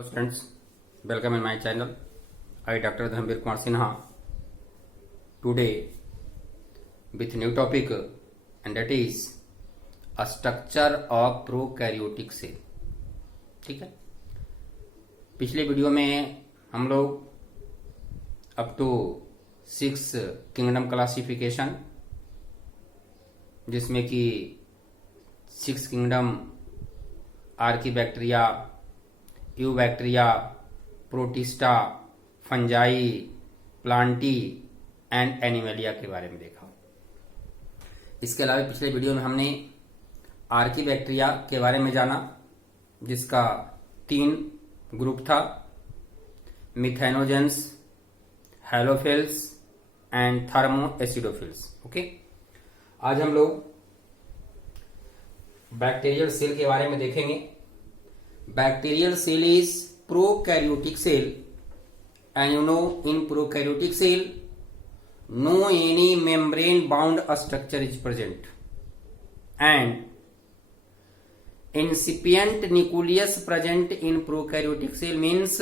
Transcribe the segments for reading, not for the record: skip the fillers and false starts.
Hello friends, welcome in my channel. I Dr. Dhanbir Kumar Sinha. Today with new topic and that is a structure of prokaryotic cell. ठीक है, पिछले video में हम लोग up to 6 kingdom classification जिसमें कि 6 kingdom archaebacteria, eubacteria, protista, fungi, Plantae and Animalia के बारे में देखा। इसके अलावा पिछले वीडियो में हमने आर्कीबैक्टीरिया के बारे में जाना जिसका 3 ग्रुप था, मिथेनोजेंस, हेलोफिल्स एंड थर्मोएसिडोफिल्स। ओके, आज हम लोग बैक्टीरियल सेल के बारे में देखेंगे। Bacterial cell is prokaryotic cell, and you know in prokaryotic cell no any membrane bound structure is present, and incipient nucleus present in prokaryotic cell means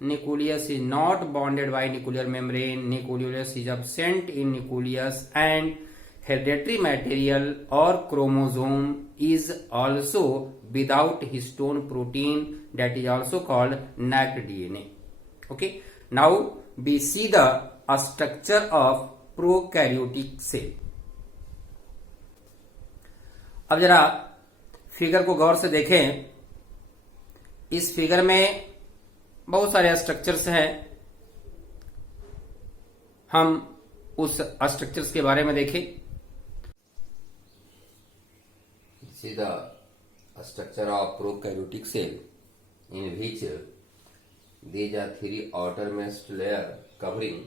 nucleus is not bounded by nuclear membrane, nucleus is absent in nucleus, and hereditary material or chromosome is also without histone protein, that is also called naked DNA. Okay, now we see the structure of prokaryotic cell. अब जरा figure को गौर से देखें। इस figure में बहुत सारे structures हैं, हम उस स्ट्रक्चर्स के बारे में देखें। See the structure of prokaryotic cell in which these are 3 outermost layer covering.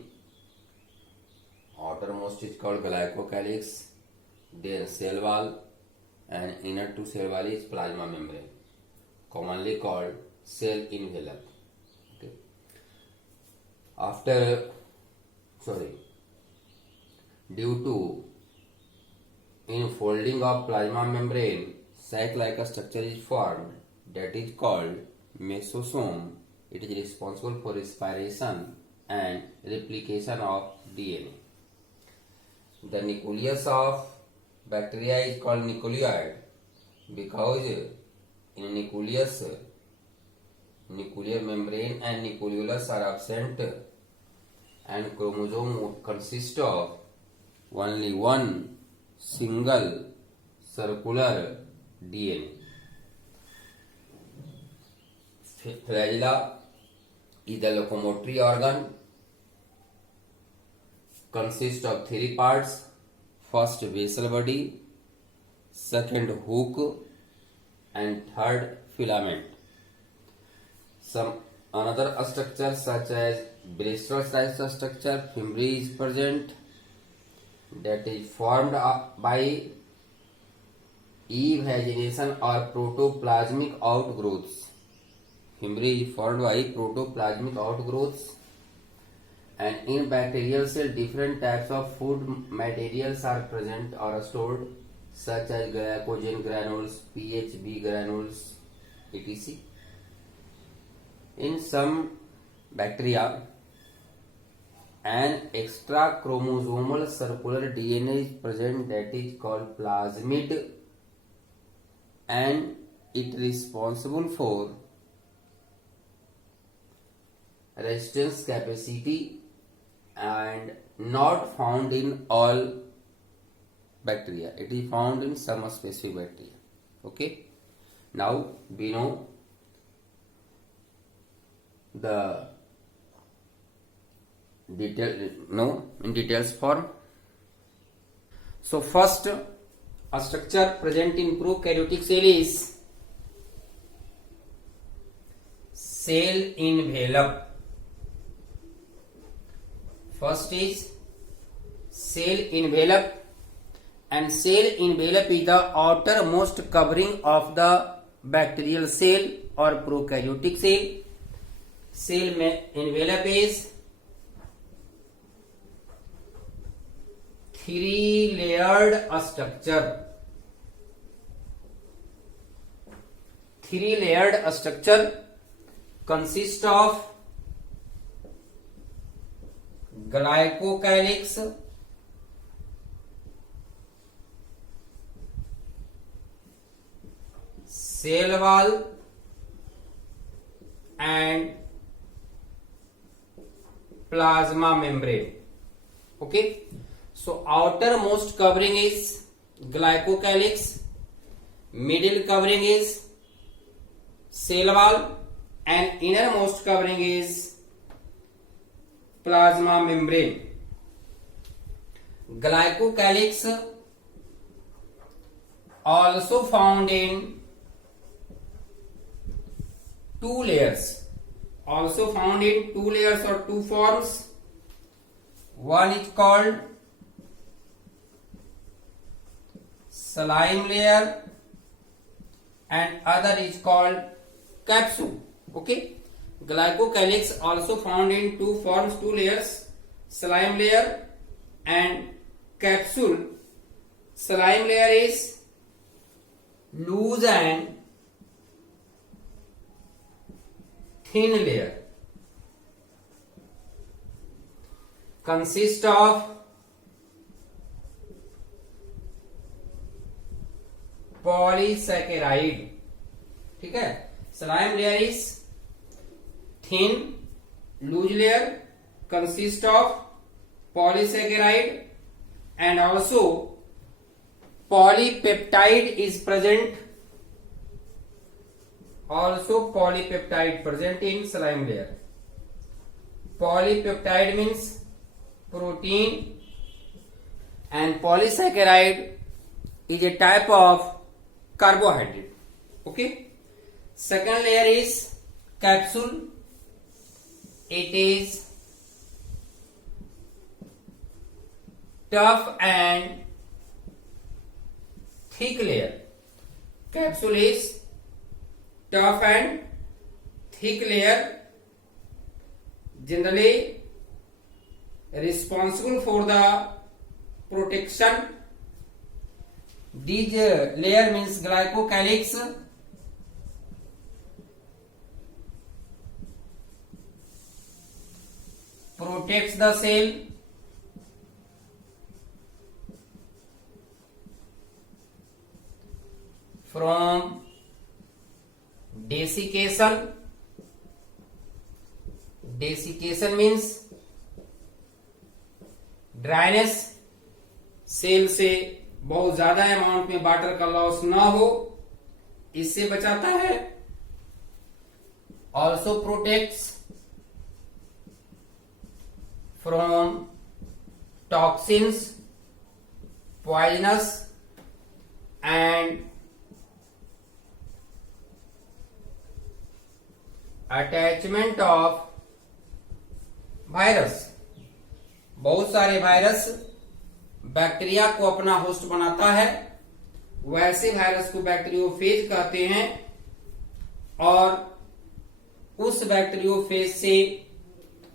Outermost is called glycocalyx, then cell wall, and inner to cell wall is plasma membrane, commonly called cell envelope. Okay. Due to enfolding of plasma membrane, sac-like structure is formed that is called mesosome. It is responsible for respiration and replication of DNA. The nucleus of bacteria is called nucleoid because in nucleus, nuclear membrane and nucleolus are absent, and chromosome consists of only one single circular DNA. Flagella is the locomotory organ, consists of 3 parts. First, basal body, second, hook, and third, filament. Some another structure such as bristol-type structure, fimbriae is present, that is formed by evagination or protoplasmic outgrowths. Fimbriae is formed by protoplasmic outgrowths, and in bacterial cell different types of food materials are present or stored such as glycogen granules, PHB granules, etc. In some bacteria, an extra chromosomal circular DNA is present that is called plasmid, and it is responsible for resistance capacity and not found in all bacteria. It is found in some specific bacteria. Okay, now we know the in details form. So first, a structure present in prokaryotic cell is cell envelope. First is cell envelope, and cell envelope is the outermost covering of the bacterial cell or prokaryotic cell. Cell envelope is 3-layered structure. 3-layered structure consist of glycocalyx, cell wall and plasma membrane. Okay, so outermost covering is glycocalyx, middle covering is cell wall, and innermost covering is plasma membrane. Glycocalyx also found in two layers, or two forms. One is called slime layer and other is called capsule. Okay, glycocalyx also found in two forms, two layers, slime layer and capsule. Slime layer is loose and thin layer, consist of polysaccharide. ठीक है, slime layer is thin loose layer, consist of polysaccharide, and also polypeptide is present. Also polypeptide present in slime layer. Polypeptide means protein, and polysaccharide is a type of carbohydrate. Okay, second layer is capsule. It is tough and thick layer. Capsule is tough and thick layer, generally responsible for the protection. This layer means glycocalyx protects the cell from desiccation. Desiccation means dryness, cell से बहुत ज्यादा amount में water का loss ना हो, इससे बचाता है. Also protects from toxins, poisonous and attachment of virus. बहुत सारे वायरस बैक्टीरिया को अपना होस्ट बनाता है, वैसे वायरस को बैक्टीरियोफेज कहते हैं, और उस बैक्टीरियोफेज से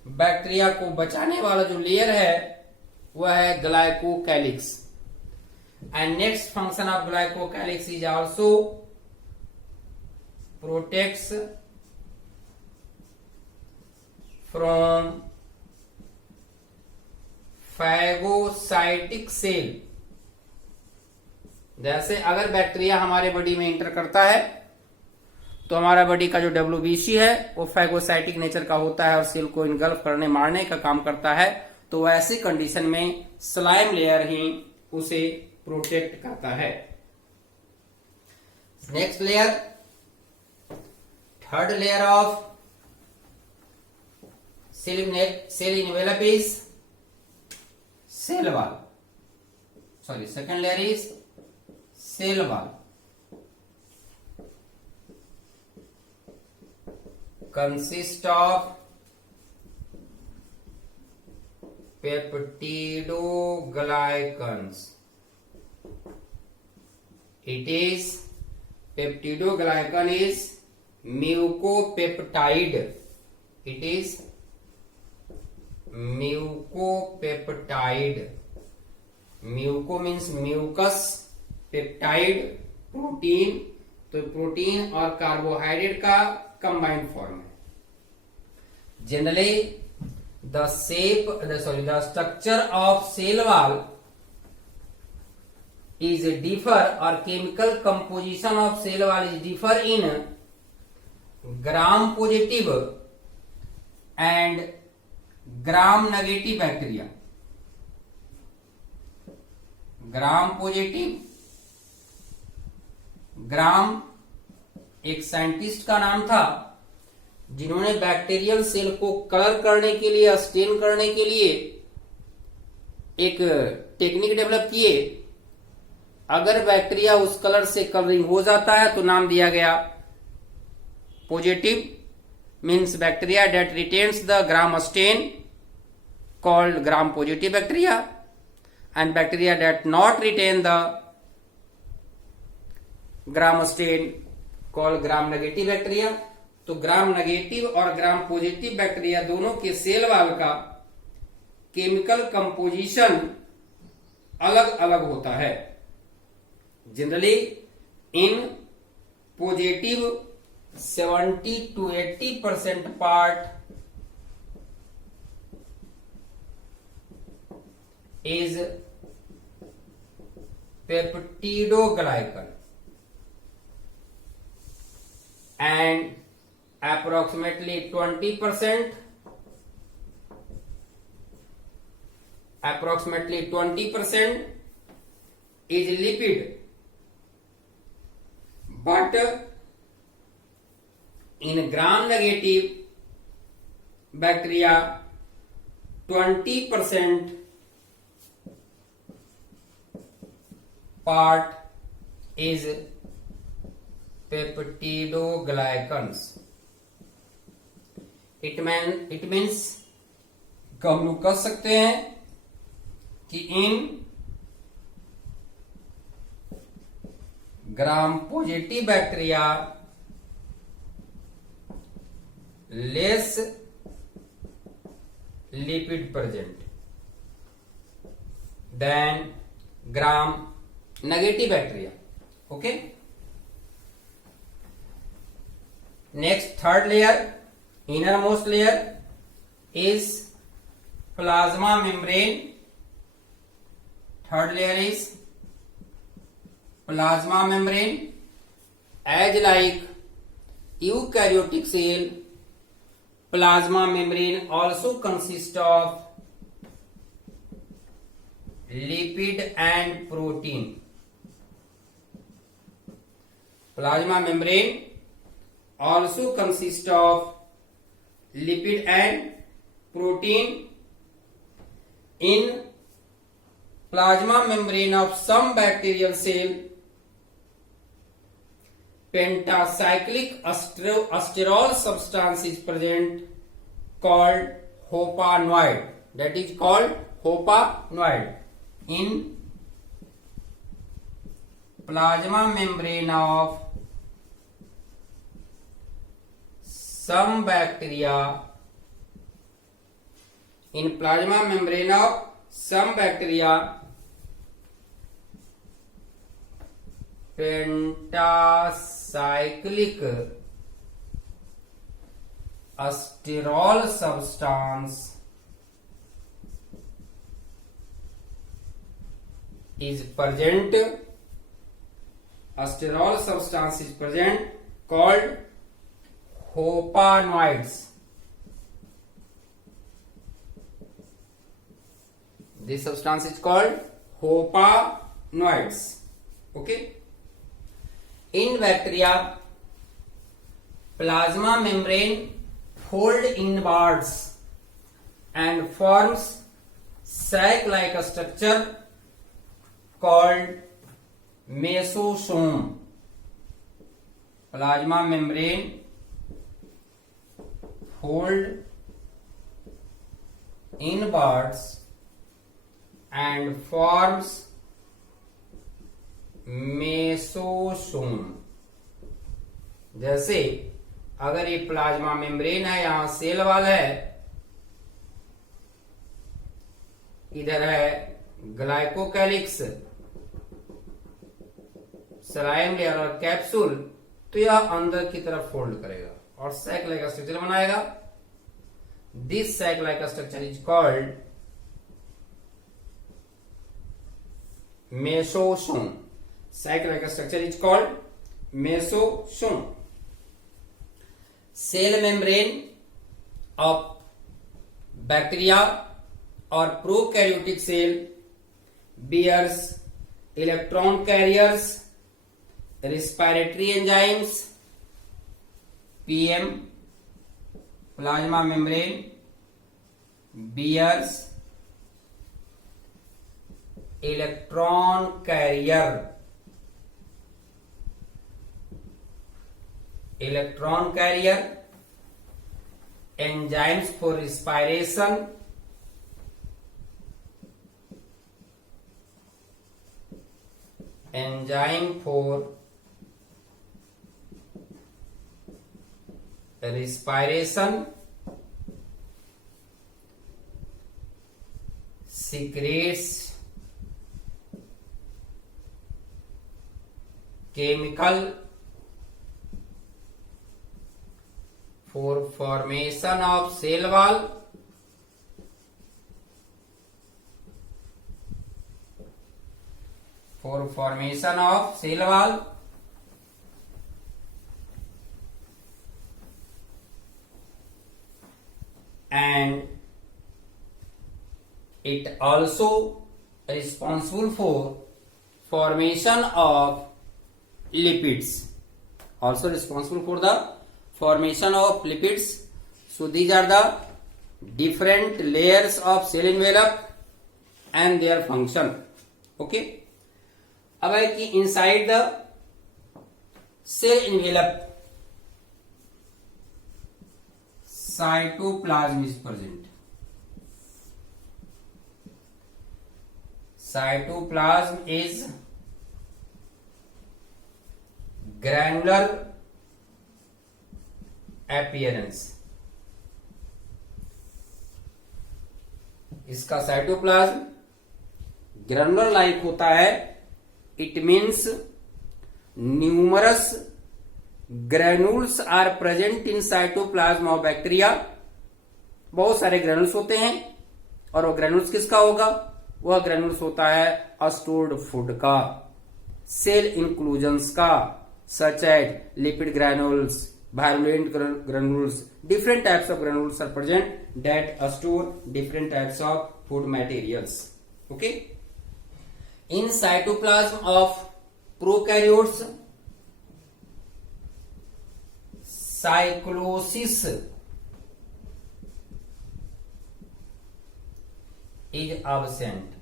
बैक्टीरिया को बचाने वाला जो लेयर है वह है glycocalyx. And next function of glycocalyx is also protects from phagocytic cell. जैसे अगर बैक्टीरिया हमारे बॉडी में इंटर करता है तो हमारा बॉडी का जो WBC है वो फैगोसाइटिक नेचर का होता है और सेल को इनगल्फ करने मारने का काम करता है. तो ऐसी कंडीशन में स्लाइम लेयर ही उसे प्रोटेक्ट करता है. Next layer, third layer of cell envelope is cell wall. Sorry, second layer is cell wall. Consist of peptidoglycans. It is peptidoglycan is mucopeptide. It is mucopeptide. Muco means mucus, peptide protein, तो protein और carbohydrate का combined form है. Generally, the structure of cell wall is differ, or chemical composition of cell wall is differ in gram positive and gram negative bacteria. Gram positive, Gram एक scientist का नाम था जिन्होंने bacterial cell को colour करने के लिए, स्टेन करने के लिए एक टेक्निक डेवलप किए। अगर बैक्टीरिया उस कलर से कलरिंग हो जाता है तो नाम दिया गया positive, means bacteria that retains the gram stain called gram positive bacteria, and bacteria that not retain the gram stain called gram negative bacteria। तो ग्राम नेगेटिव और ग्राम पॉजिटिव बैक्टीरिया दोनों के सेल वाल का केमिकल कंपोजिशन अलग अलग होता है। Generally in positive 70 to 80% part is peptidoglycan and approximately 20% is lipid, but in gram negative bacteria 20% part is peptidoglycans। it means हम लोग कह सकते हैं कि इन gram positive bacteria less lipid present than gram negative bacteria। okay, next third layer, innermost layer is plasma membrane। third layer is plasma membrane। as like eukaryotic cell, plasma membrane also consists of lipid and protein। Plasma membrane also consists of lipid and protein। In plasma membrane of some bacterial cell, pentacyclic asterol substance is present called hopanoid, that is called hopanoid। In plasma membrane of some bacteria, in plasma membrane of some bacteria pentacyclic asterol substance is present, asterol substance is present called hopanoids। This substance is called hopanoids। okay, in bacteria plasma membrane fold inwards and forms sac like a structure called mesosome। plasma membrane fold inwards and forms mesosome। जैसे अगर ये plasma membrane है, यहां cell wall है, इधर है glycocalyx, सलाइम layer और capsule, तो यह अंदर की तरफ फोल्ड करेगा और सैक लाइक स्ट्रक्चर बनाएगा। This sac like structure is called mesosome. Sac like structure is called mesosome. Cell membrane of bacteria or prokaryotic cell bears electron carriers, respiratory enzymes, PM. Plasma membrane bears electron carrier, enzymes for respiration, enzyme for respiration, secretes chemical for formation of cell wall, and it also responsible for formation of lipids. Also responsible for the formation of lipids. So these are the different layers of cell envelope and their function. Okay. अब है कि inside the cell envelope cytoplasm is present. Cytoplasm is granular appearance. इसका cytoplasm granular like होता है. It means numerous granules are present in cytoplasm of bacteria. बहुत सारे granules होते हैं और वो ग्रैनुल्स किसका होगा? वह ग्रैनुल्स होता है स्टोर्ड फूड का, सेल इंक्लूजन्स का, such as lipid granules, virulent granules. Different types of granules are present that store different types of food materials. Okay. In cytoplasm of prokaryotes, cyclosis is absent.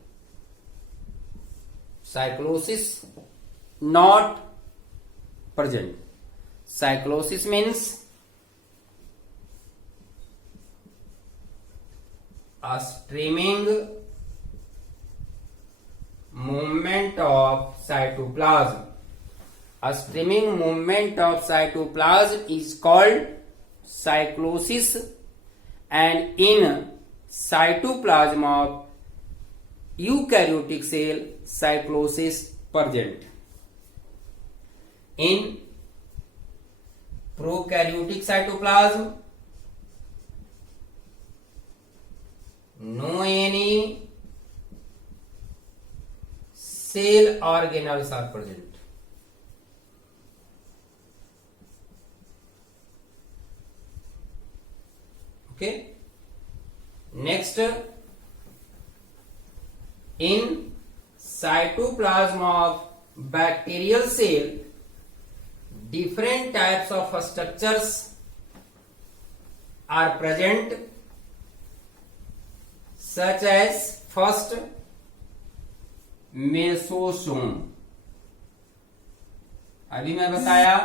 Cyclosis not present. Cyclosis means a streaming movement of cytoplasm. A streaming movement of cytoplasm is called cyclosis, and in cytoplasm of eukaryotic cell, cyclosis present. In prokaryotic cytoplasm, no any cell organelles are present. Okay. Next, in cytoplasm of bacterial cell, different types of structures are present, such as first mesosome. अभी मैं बताया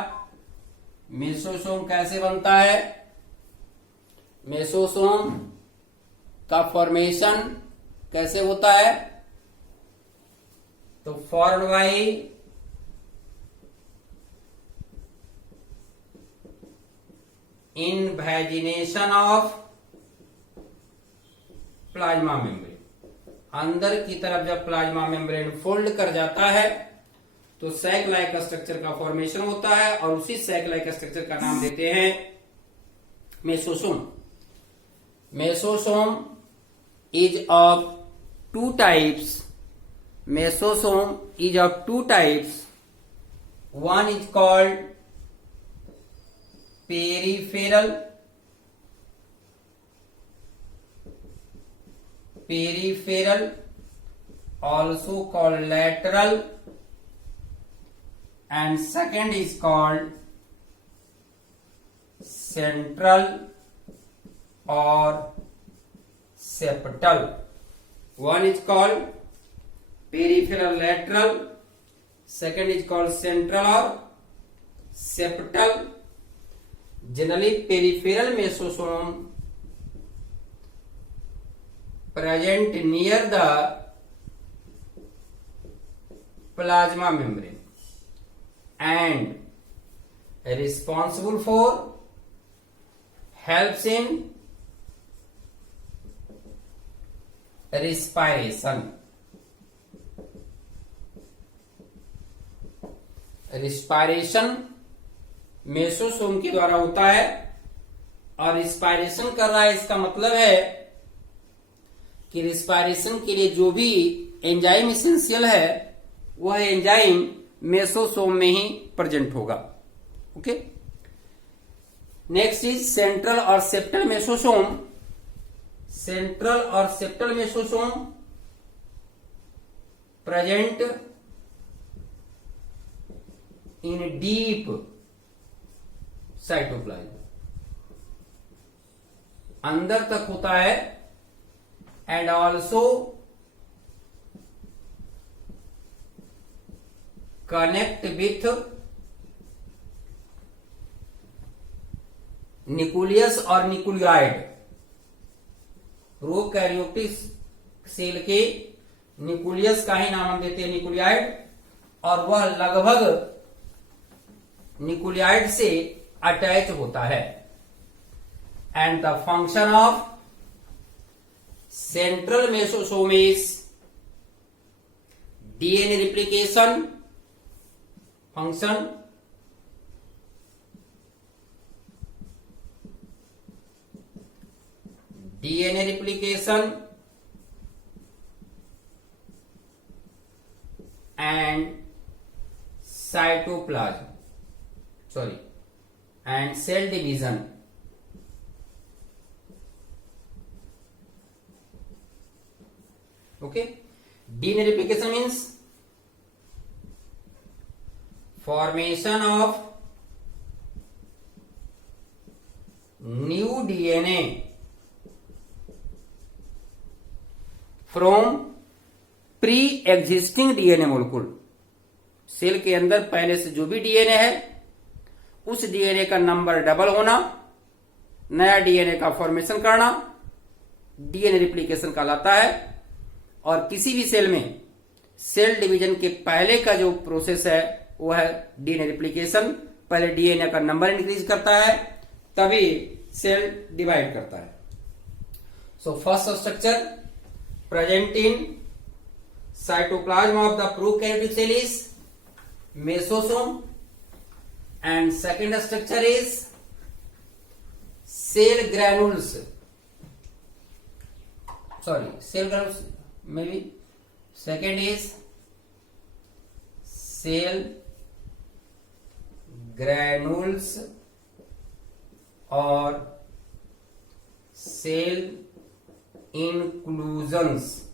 mesosome कैसे बनता है. Mesosome का formation कैसे होता है? तो formed by invagination of plasma membrane. अंदर की तरफ जब प्लाज्मा मेम्ब्रेन फोल्ड कर जाता है तो सैक लाइक स्ट्रक्चर का फॉर्मेशन होता है और उसी सैक लाइक स्ट्रक्चर का नाम देते हैं mesosome. Mesosome is of two types. Mesosome is of two types. One is called peripheral, also called lateral, and second is called central or septal. One is called peripheral lateral, second is called central or septal. Generally peripheral mesosome present near the plasma membrane and responsible for helps in respiration. Respiration mesosome के द्वारा होता है और respiration कर रहा है, इसका मतलब है कि रिस्पायरेशन के लिए जो भी एंजाइम एसेंशियल है वह एंजाइम मेसोसोम में ही प्रेजेंट होगा. ओके. नेक्स्ट इज सेंट्रल और सेप्टल मेसोसोम. सेंट्रल और septal mesosome present in deep cytoplasm, अंदर तक होता है, and also connect with nucleus और न्यूक्लियाइड. प्रोकैरियोटिक सेल के न्यूक्लियस का ही नाम हम देते हैं न्यूक्लियाइड, और वह लगभग न्यूक्लियाइड से अटैच होता है. And the function of central mesosome is DNA replication function, DNA replication and cytoplasm and cell division. Okay. DNA replication means formation of new DNA from pre-existing DNA molecule. Cell के अंदर पहले से जो भी DNA है उस DNA का number double होना, नया डीएनए का फॉर्मेशन करना डीएनए रिप्लिकेशन कहलाता है. और किसी भी सेल में सेल डिवीजन के पहले का जो प्रोसेस है वो है डीएनए रिप्लिकेशन. पहले डीएनए का नंबर इंक्रीज करता है तभी सेल डिवाइड करता है. So first structure present in cytoplasm of the prokaryotic cell is mesosome, and second structure is cell granules. Cell granules maybe. Second is cell granules or cell inclusions.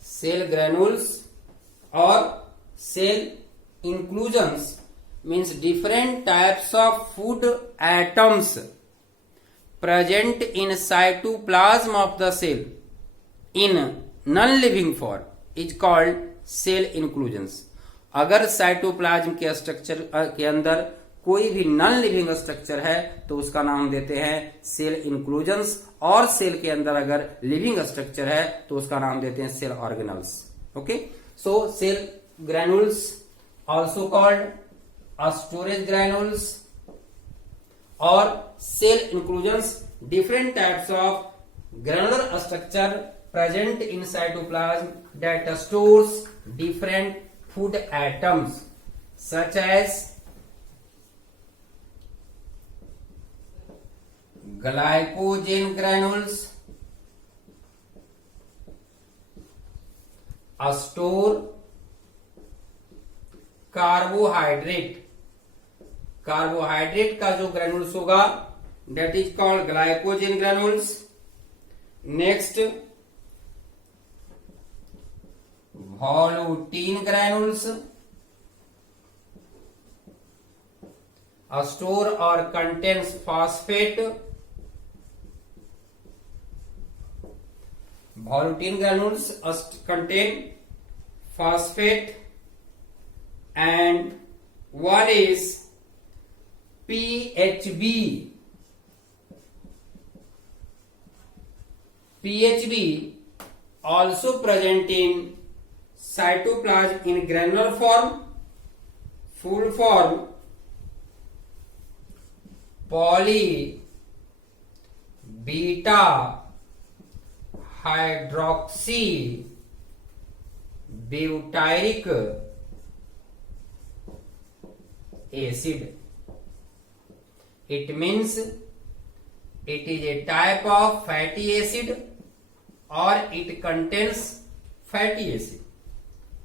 Cell granules or cell inclusions means different types of food atoms present in cytoplasm of the cell in non-living form is called cell inclusions. अगर cytoplasm के structure के अंदर कोई भी non living structure है तो उसका नाम देते हैं सेल इंक्लूजन्स, और सेल के अंदर अगर लिविंग स्ट्रक्चर है तो उसका नाम देते हैं cell organelles. Okay. So cell granules also called storage granules or cell inclusions, different types of granular structure present in cytoplasm that stores different food atoms such as glycogen granules store carbohydrate का जो granules होगा that is called glycogen granules. Next, volutin granules store or contains phosphate. Volutin granules contain phosphate, and one is PHB. PHB also present in cytoplasm in granular form, full form, poly beta hydroxy butyric acid. It means it is a type of fatty acid or it contains fatty acid.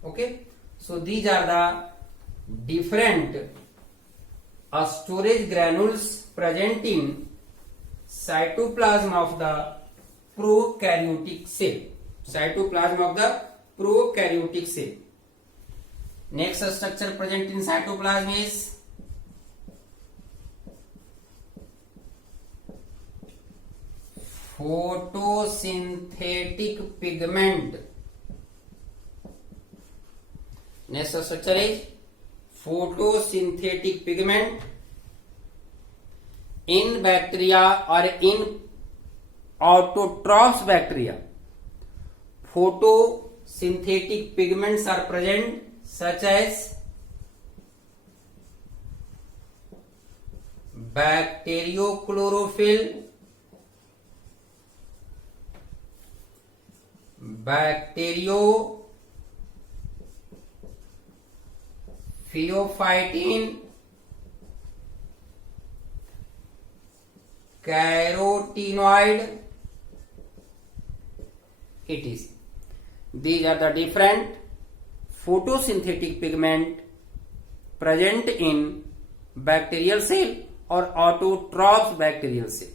Okay, so these are the different storage granules present in cytoplasm of the prokaryotic cell. Cytoplasm of the prokaryotic cell. Next structure present in cytoplasm is photosynthetic pigment. Next structure is photosynthetic pigment. In bacteria or in autotrophs bacteria, photosynthetic pigments are present, such as bacteriochlorophyll, bacteriophyophytin, carotenoid, etc. These are the different photosynthetic pigment present in bacterial cell or autotrophs bacterial cell,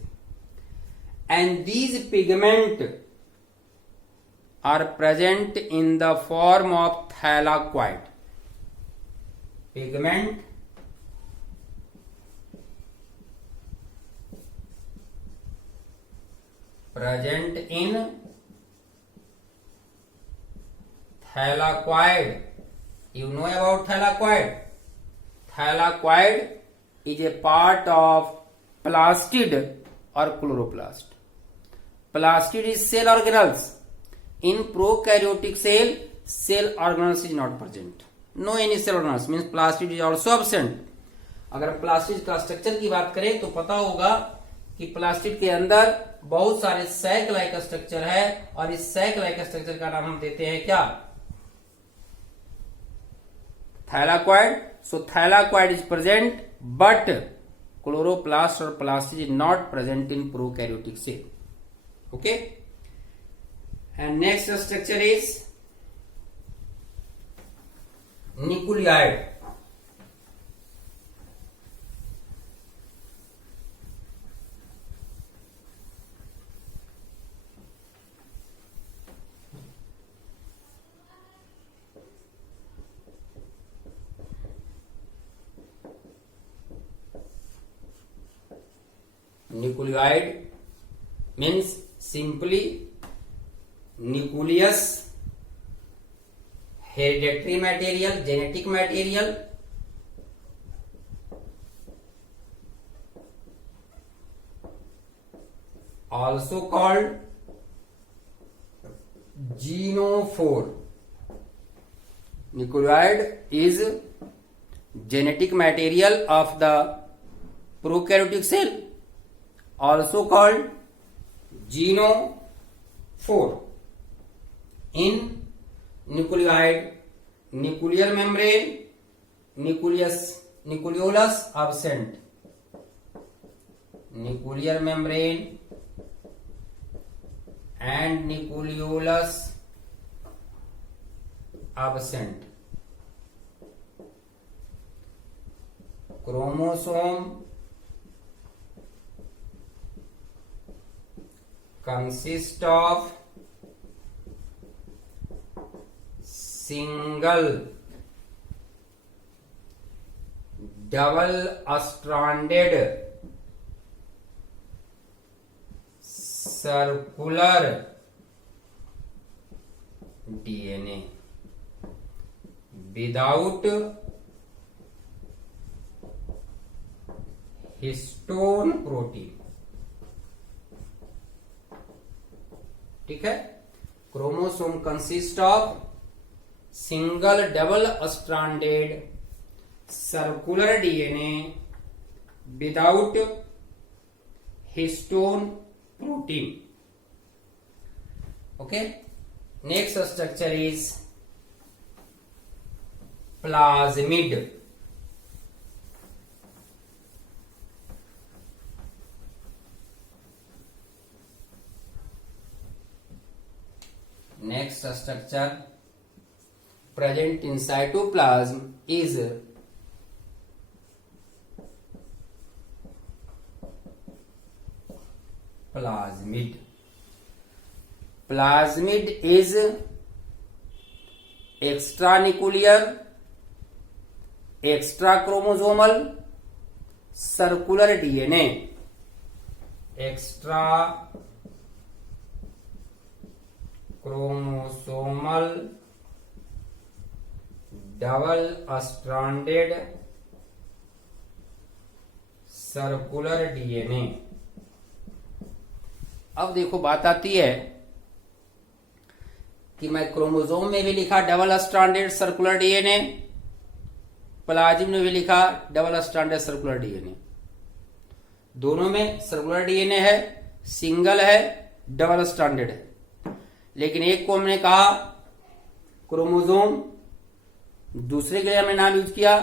and these pigment are present in the form of thylakoid. Pigment present in thylakoid. You know about thylakoid? Thylakoid is a part of plastid or chloroplast. Plastid is cell organelles. In prokaryotic cell, cell organelles is not present. No any cell organelles, means plastid is also absent. अगर plastid का structure की बात करें तो पता होगा कि plastid के अंदर बहुत सारे सैक लाइक स्ट्रक्चर है, और इस सैक लाइक स्ट्रक्चर का नाम हम देते हैं क्या? Thylakoid. So thylakoid is present, but chloroplast or plastid is not present in prokaryotic cell. Okay. And next structure is nucleoid. Nucleoid means simply nucleus, hereditary material, genetic material, also called genophore. Nucleoid is genetic material of the prokaryotic cell, also called genophore. In nucleoid, nuclear membrane, nucleolus absent. nuclear membrane and nucleolus absent. Chromosome consists of single double-stranded circular DNA without histone protein. ठीक है, chromosome consist of single double stranded circular DNA without histone protein. Okay, next structure is plasmid. Next structure present in cytoplasm is plasmid. Plasmid is extranuclear, extrachromosomal circular DNA. Extra chromosomal double stranded circular DNA. अब देखो बात आती है कि मैं chromosome में भी लिखा double stranded circular DNA, plasmid में भी लिखा डबल स्ट्रैंडेड सर्कुलर डीएनए. दोनों में सर्कुलर डीएनए है, सिंगल है, डबल स्ट्रैंडेड है. लेकिन एक को हमने कहा क्रोमोसोम, दूसरे के लिए हमने नाम यूज किया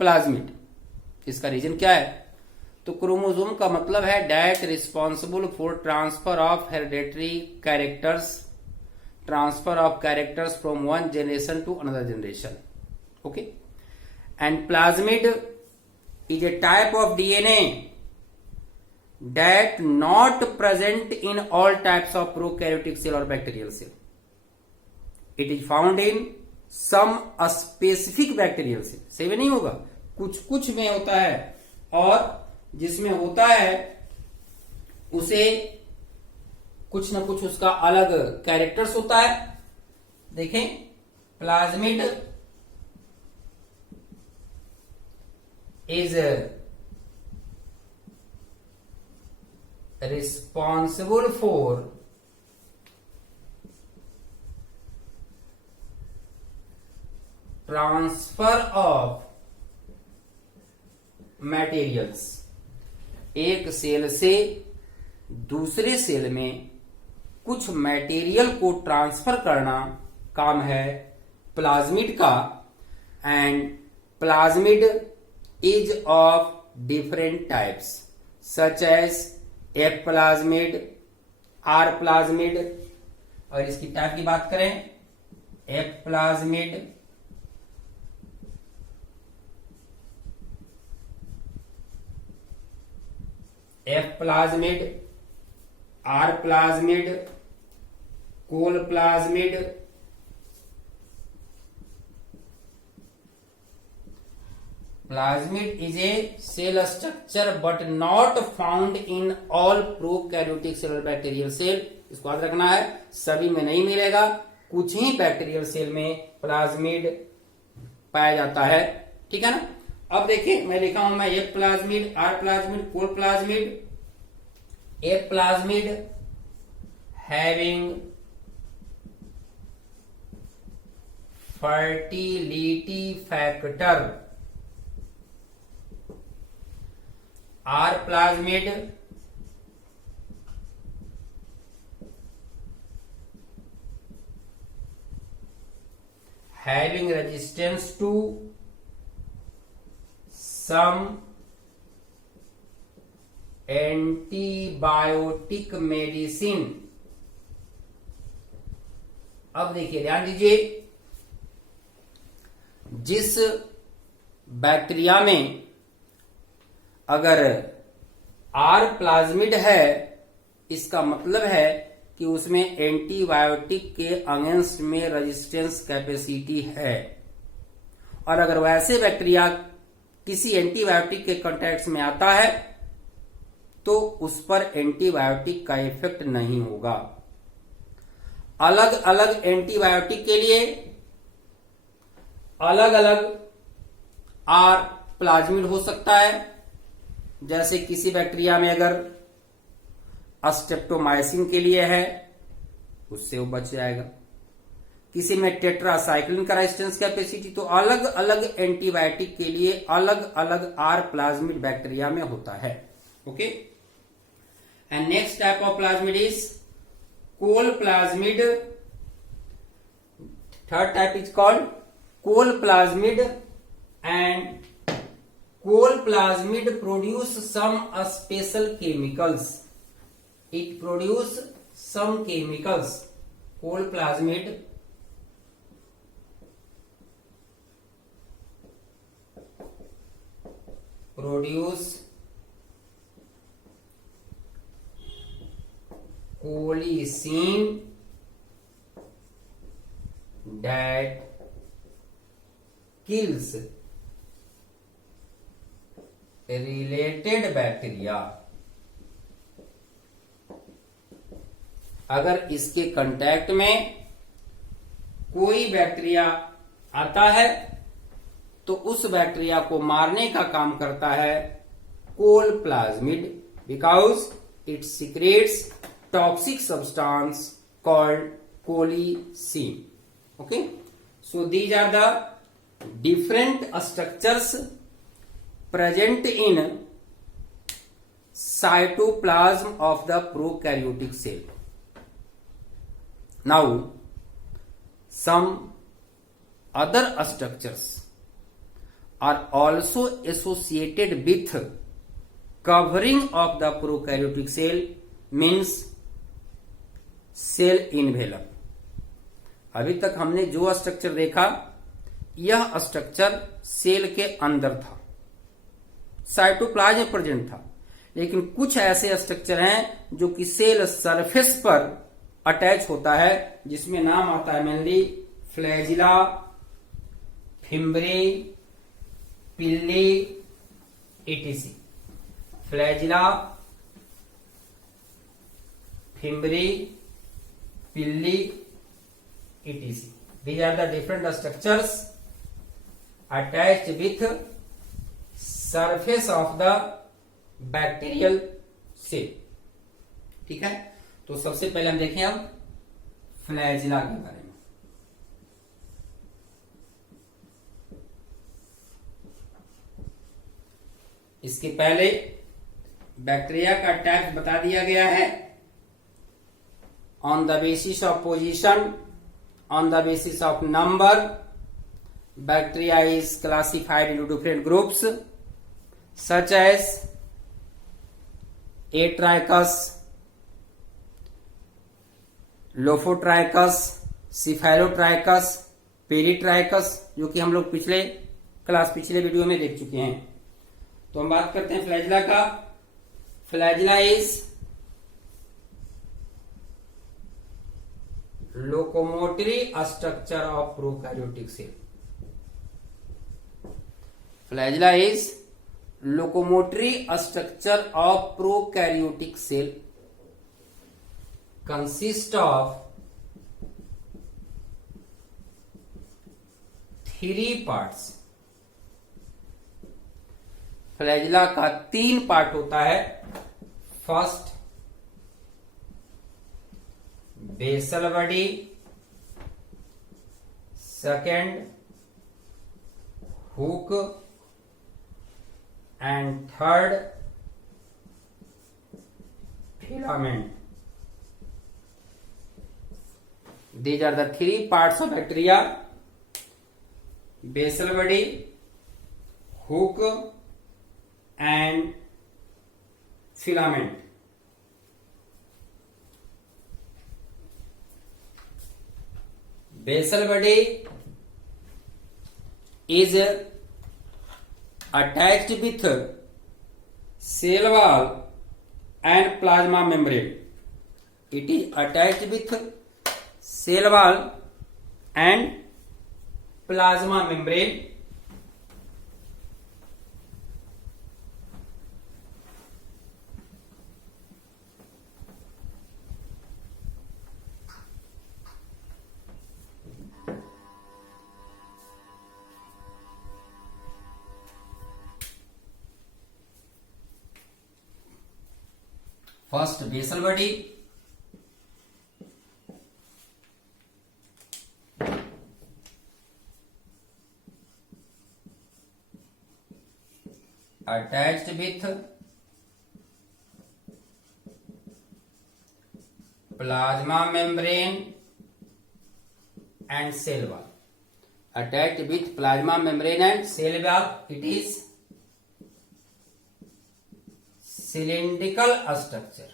प्लाज्मिड. इसका रीजन क्या है? तो क्रोमोसोम का मतलब है that responsible for transfer of hereditary characters, transfer of characters from one generation to another generation. Okay, and plasmid is a type of DNA that not present in all types of prokaryotic cell or bacterial cell. It is found in some specific bacterial cell. सही नहीं होगा, कुछ कुछ में होता है और जिसमें होता है उसे कुछ ना कुछ उसका अलग कैरेक्टर्स होता है. देखें, plasmid is responsible for transfer of materials. एक सेल से दूसरे सेल में कुछ मटेरियल को ट्रांसफर करना काम है प्लाज्मिड का. And plasmid is of different types such as F plasmid, R plasmid. और इसकी टाइप की बात करें, F plasmid, F plasmid, R plasmid, col plasmid, Plasmid is a cell structure but not found in all prokaryotic cell और bacterial cell. इसको याद रखना है, सभी में नहीं मिलेगा, कुछ ही बैक्टीरियल सेल में प्लाज्मिड पाया जाता है. ठीक है ना. अब देखिए, मैं लिखा हूं मैं F plasmid, R plasmid, col plasmid. F plasmid having fertility factor, R plasmid having resistance to some antibiotic medicine. अब देखिए, ध्यान दीजिए, जिस बैक्टीरिया में अगर आर प्लाज्मिड है, इसका मतलब है कि उसमें एंटीबायोटिक के अगेंस्ट में रेजिस्टेंस कैपेसिटी है। और अगर वैसे बैक्टीरिया किसी एंटीबायोटिक के कांटेक्ट में आता है तो उस पर एंटीबायोटिक का इफेक्ट नहीं होगा। अलग अलग एंटीबायोटिक के लिए अलग अलग आर प्लाज्मिड हो सकता है। जैसे किसी बैक्टीरिया में अगर स्ट्रेप्टोमाइसिन के लिए है, उससे वो बच जाएगा। किसी में टेट्रासाइक्लिन का रेजिस्टेंस कैपेसिटी, तो अलग अलग एंटीबायोटिक के लिए अलग अलग आर प्लाज्मिड बैक्टीरिया में होता है। Okay, and next type of plasmid is col plasmid. Third type is called col plasmid, and col plasmid produce some special chemicals. It produce some chemicals. Col plasmid produce colicin that kills related bacteria। अगर इसके contact में कोई bacteria आता है तो उस bacteria को मारने का काम करता है col plasmid, because it secretes toxic substance called colicin. Okay, so these are the different structures present in cytoplasm of the prokaryotic cell. Now, some other structures are also associated with covering of the prokaryotic cell, means cell envelope। अभी तक हमने जो structure देखा, यह structure cell के अंदर था, cytoplasm present था। लेकिन कुछ ऐसे स्ट्रक्चर हैं जो कि सेल सरफेस पर अटैच होता है, जिसमें नाम आता है mainly flagella, fimbriae, pili, etc. Flagella, fimbriae, pili, etc. These are the different structures attached with surface of the bacterial cell। ठीक है, तो सबसे पहले हम देखें अब फ्लैजिला के बारे में। इसके पहले बैक्टीरिया का टाइप बता दिया गया है। On the basis of position, on the basis of number, bacteria is classified into different groups such as Atricus, Lophotricus, Cephalotricus, Peritricus, जो कि हम लोग पिछले वीडियो में देख चुके हैं। तो हम बात करते हैं फ्लैजिला का। Flagella is locomotory structure of prokaryotic cell। Flagella is locomotory structure of prokaryotic cell, consist of 3 parts। Flagella का 3 पार्ट होता है। First basal body, second hook, and third filament. These are the 3 parts of bacteria: basal body, hook, and filament. Basal body is attached with cell wall and plasma membrane. It is attached with cell wall and plasma membrane. First, basal body. Attached with plasma membrane and cell wall. Attached with plasma membrane and cell wall. It is cylindrical structure.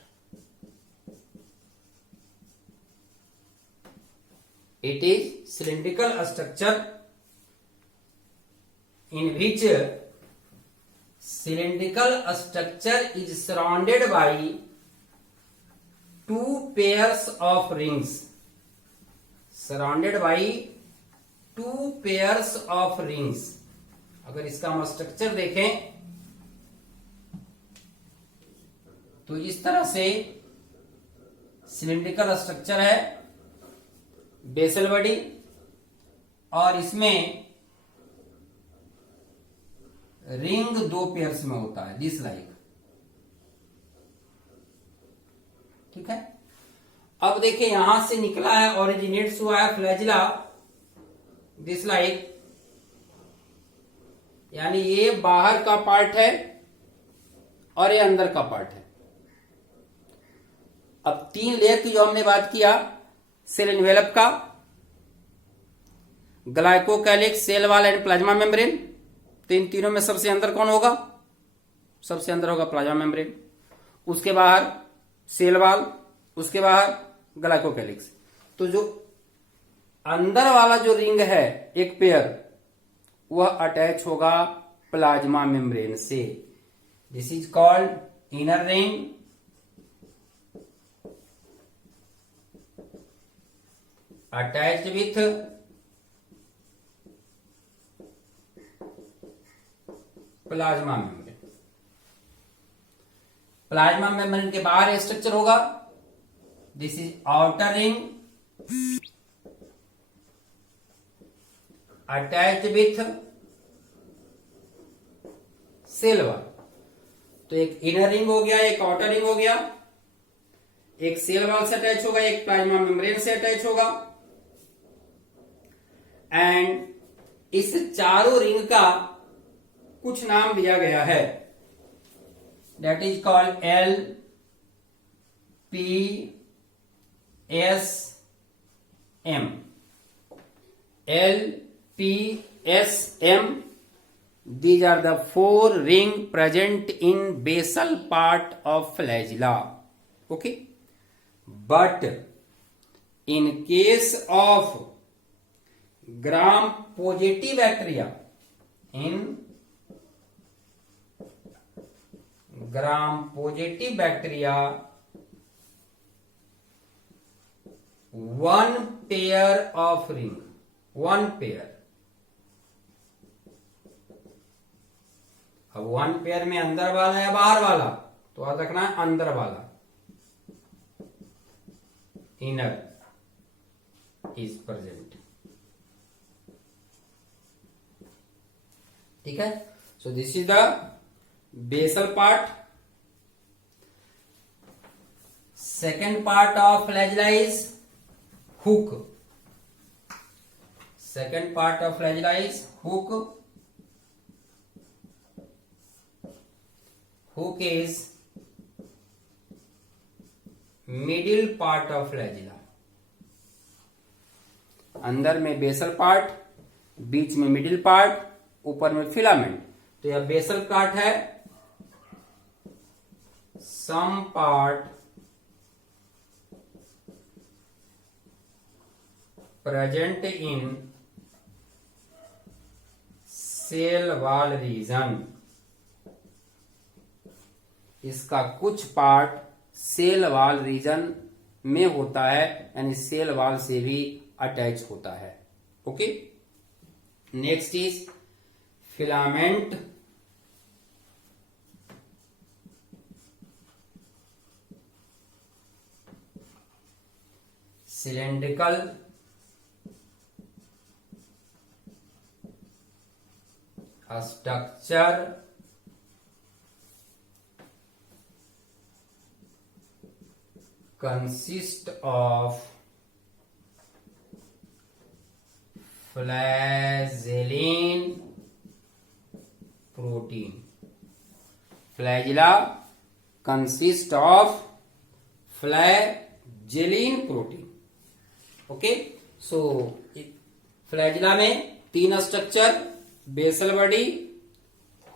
It is cylindrical structure in which cylindrical structure is surrounded by two pairs of rings. Surrounded by two pairs of rings. अगर इसका हम structure देखें तो इस तरह से cylindrical structure है basal body, और इसमें रिंग दो पेयर्स में होता है, दिस लाइक। ठीक है। अब देखिए यहां से निकला है, ओरिजिनेट्स हुआ है फ्लैजिला दिस लाइक, यानी ये बाहर का पार्ट है और ये अंदर का पार्ट है। अब तीन लेयर की जो हमने बात किया, सेल एनवेलप का, glycocalyx, cell wall and plasma membrane, तो इन तीनों में सबसे अंदर कौन होगा? सबसे अंदर होगा प्लाज्मा मेम्ब्रेन, उसके बाहर सेल वॉल, उसके बाहर ग्लाइकोकैलिक्स। तो जो अंदर वाला जो रिंग है एक पेयर, वह अटैच होगा प्लाज्मा मेम्ब्रेन से। This is called inner ring attached with plasma membrane. Plasma membrane के बाहर स्ट्रक्चर होगा, this is outer ring attached with cell wall. तो एक इनर रिंग हो गया, एक आउटर रिंग हो गया, एक सेल वॉल से अटैच होगा, एक प्लाज्मा मेम्ब्रेन से अटैच होगा। एंड इस चारों रिंग का कुछ नाम दिया गया है, that is called L P S M. L P S M, these are the four ring present in basal part of flagella. Okay, but in case of gram positive bacteria, in gram positive bacteria, one pair of ring, one pair। अब one pair में अंदर वाला या बाहर वाला, तो याद रखना है अंदर वाला, इनर इज प्रेजेंट। ठीक है। So this is the basal part. Second part of flagella is hook. Second part of flagella is hook. Hook is middle part of flagella। अंदर में बेसल पार्ट, बीच में मिडिल पार्ट, ऊपर में filament. तो यह basal part है, some part present in cell wall region, इसका कुछ पार्ट सेल वॉल रीजन में होता है, यानी सेल वॉल से भी अटैच होता है। Okay, next is filament. Cylindrical structure consist of flagellin protein. Flagella consist of flagellin protein. Okay, so flagella में 3 स्ट्रक्चर, बेसल बॉडी,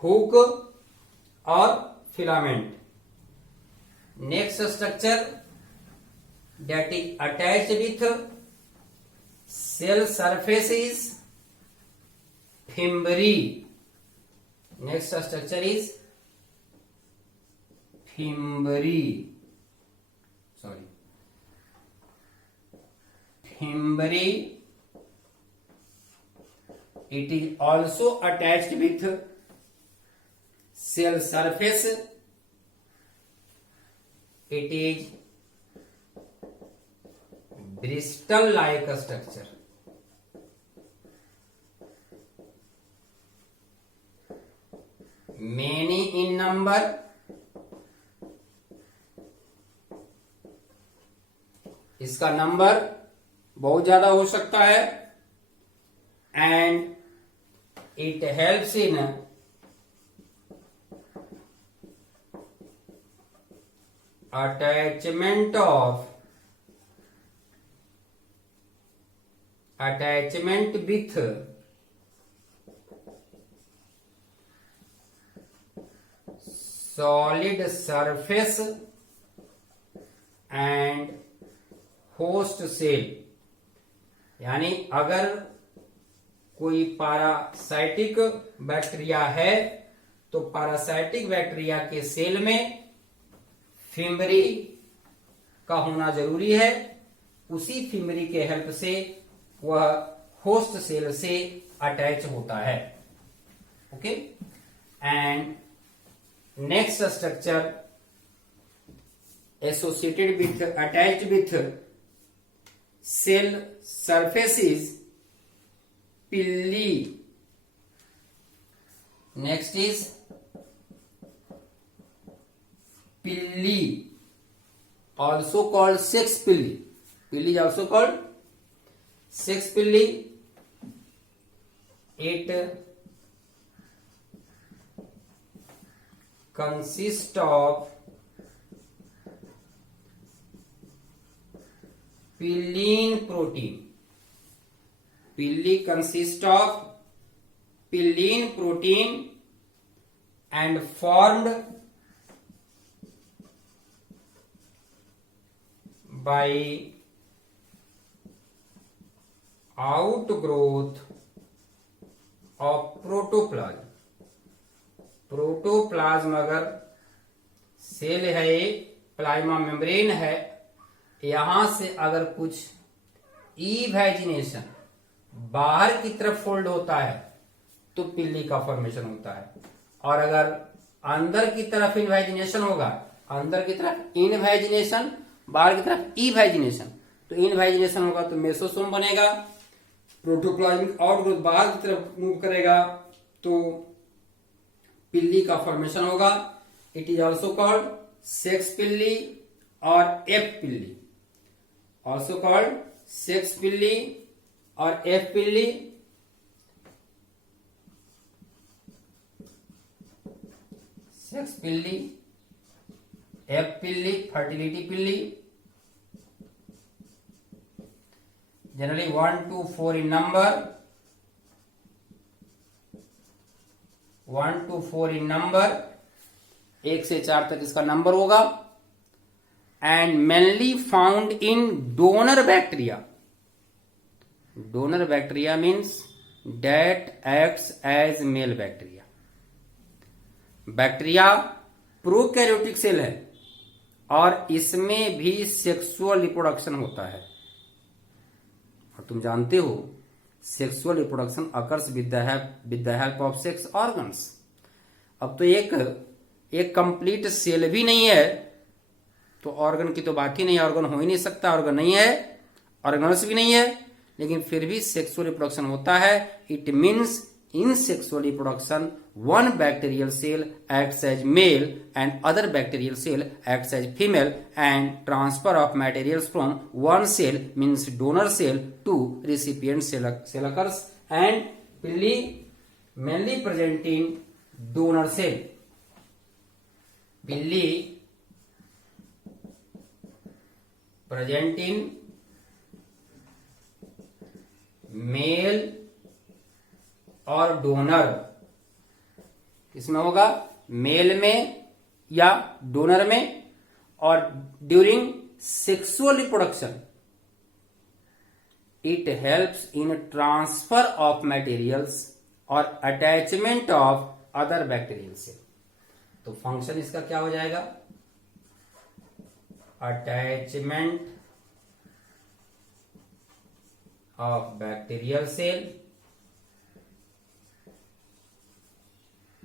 हुक और filament. Next structure that is attached with cell surface is fimbriae. Next structure is fimbriae. Fimbriae. It is also attached with cell surface. It is Bristol like structure. Many in number. इसका number बहुत ज्यादा हो सकता है, and it helps in attachment with solid surface and host cell। यानी अगर कोई parasitic bacteria है तो पैरासाइटिक बैक्टीरिया के सेल में फिम्बरी का होना जरूरी है। उसी फिम्बरी के हेल्प से वह होस्ट सेल से अटैच होता है। Okay, and next structure associated with attached with cell surfaces pili. Next is pili, also called sex pilli. Pilli is also called sex pilli. It consists of pillin protein. Pilli consists of pillin protein and formed by outgrowth of protoplasm। Protoplasm अगर cell है, plasma membrane है, यहां से अगर कुछ इवैजिनेशन बाहर की तरफ फोल्ड होता है तो पिल्ली का फॉर्मेशन होता है, और अगर अंदर की तरफ इनवैजिनेशन होगा, अंदर की तरफ इनवैजिनेशन, बाहर की तरफ इवैजिनेशन, तो इनवैजिनेशन होगा तो मेसोसोम बनेगा। प्रोटोप्लाज्मिक आउटग्रोथ बाहर की तरफ मूव करेगा तो पिल्ली का फॉर्मेशन होगा। It is also called sex pili और एफ पिल्ली, ऑल्सो कॉल्ड सेक्स पिल्ली और एफ पिल्ली। सेक्स पिल्ली, F pili, fertility pili, generally 1 to 4 in number, 1 to 4 in number, 1 से 4 तक इसका नंबर होगा। and mainly found in donor bacteria. Donor bacteria means that acts as male bacteria. Bacteria prokaryotic cell है और इसमें भी सेक्सुअल रिप्रोडक्शन होता है, और तुम जानते हो sexual reproduction occurs with the help of sex organs. अब तो एक कंप्लीट सेल भी नहीं है तो ऑर्गन की तो बात ही नहीं, ऑर्गन हो ही नहीं सकता, ऑर्गन नहीं है, ऑर्गन्स भी नहीं है, लेकिन फिर भी सेक्सुअल रिप्रोडक्शन होता है। It means in sexual reproduction one bacterial cell acts as male and other bacterial cell acts as female, and transfer of materials from one cell means donor cell to recipient cell occurs and mainly present in donor cell. Mainly present in male और donor, किसमें होगा, male में या donor में, और during sexual reproduction it helps in transfer of materials और attachment of other bacterial cell. तो function इसका क्या हो जाएगा, attachment of bacterial cell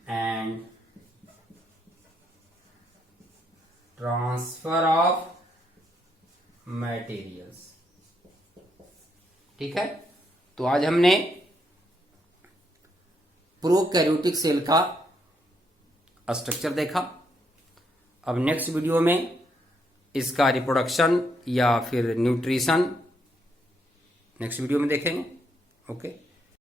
and transfer of materials। ठीक है, तो आज हमने प्रोकैरियोटिक सेल का स्ट्रक्चर देखा। अब नेक्स्ट वीडियो में इसका रिप्रोडक्शन या फिर न्यूट्रिशन नेक्स्ट वीडियो में देखेंगे। ओके।